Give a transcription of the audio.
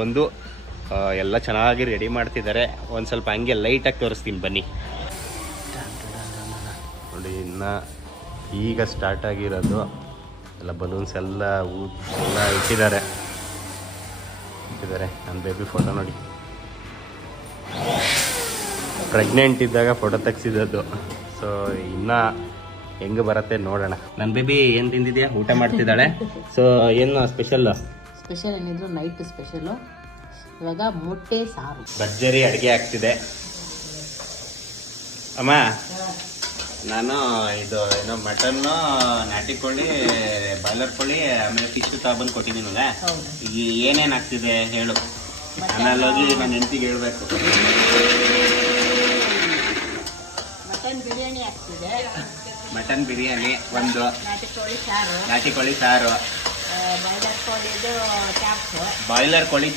ಬಂದು ಎಲ್ಲ ಚೆನ್ನಾಗಿ ರೆಡಿ ಮಾಡ್ತಿದ್ದಾರೆ. ಒಂದು ಸ್ವಲ್ಪ ಹಂಗೆ ಲೈಟಾಗಿ ತೋರಿಸ್ತೀನಿ ಬನ್ನಿ ನೋಡಿ. ಇನ್ನು ಈಗ ಸ್ಟಾರ್ಟ್ ಆಗಿರೋದು ಎಲ್ಲ ಬಲೂನ್ಸ್ ಎಲ್ಲ ಎಲ್ಲ ಇಟ್ಟಿದ್ದಾರೆ. ನನ್ನ ಬೇಬಿ ಫೋಟೋ ನೋಡಿ, ಪ್ರೆಗ್ನೆಂಟ್ ಇದ್ದಾಗ ಫೋಟೋ ತೆಗ್ಸಿದ್ದು. ಸೊ ಇನ್ನು ಹೆಂಗೆ ಬರುತ್ತೆ ನೋಡೋಣ. ನನ್ನ ಬೇಬಿ ಏನು ತಿಂದಿದ್ಯಾ? ಊಟ ಮಾಡ್ತಿದ್ದಾಳೆ. ಸೊ ಏನು ಸ್ಪೆಷಲ್ ಏನಿದ್ರು ನೈಟ್ ಸ್ಪೆಷಲು ಇವಾಗ ಮೊಟ್ಟೆ ಸಾರು, ಭರ್ಜರಿ ಅಡುಗೆ ಆಗ್ತಿದೆ. ಅಮ್ಮ ನಾನು ಇದು ಏನೋ ಮಟನ್ನು, ನಾಟಿ ಕೋಳಿ, ಬಾಯ್ಲರ್ ಕೋಳಿ, ಆಮೇಲೆ ಫಿಶ್ ತಗೊಂಡು ಕೊಟ್ಟಿದ್ದೀನಲ್ಲ, ಈಗ ಏನೇನು ಆಗ್ತಿದೆ ಹೇಳು. ನಾನು ಹೋಗಿ ನನ್ನ ಹೆಂಡತಿಗೆ ಹೇಳ್ಬೇಕು. ಮಟನ್ ಬಿರಿಯಾನಿ ಆಗ್ತಿದೆ. ಮಟನ್ ಬಿರಿಯಾನಿ ಒಂದು, ನಾಟಿ ಕೋಳಿ ಸಾರು, ಬಾಯ್ಲರ್ ಕೋಳಿ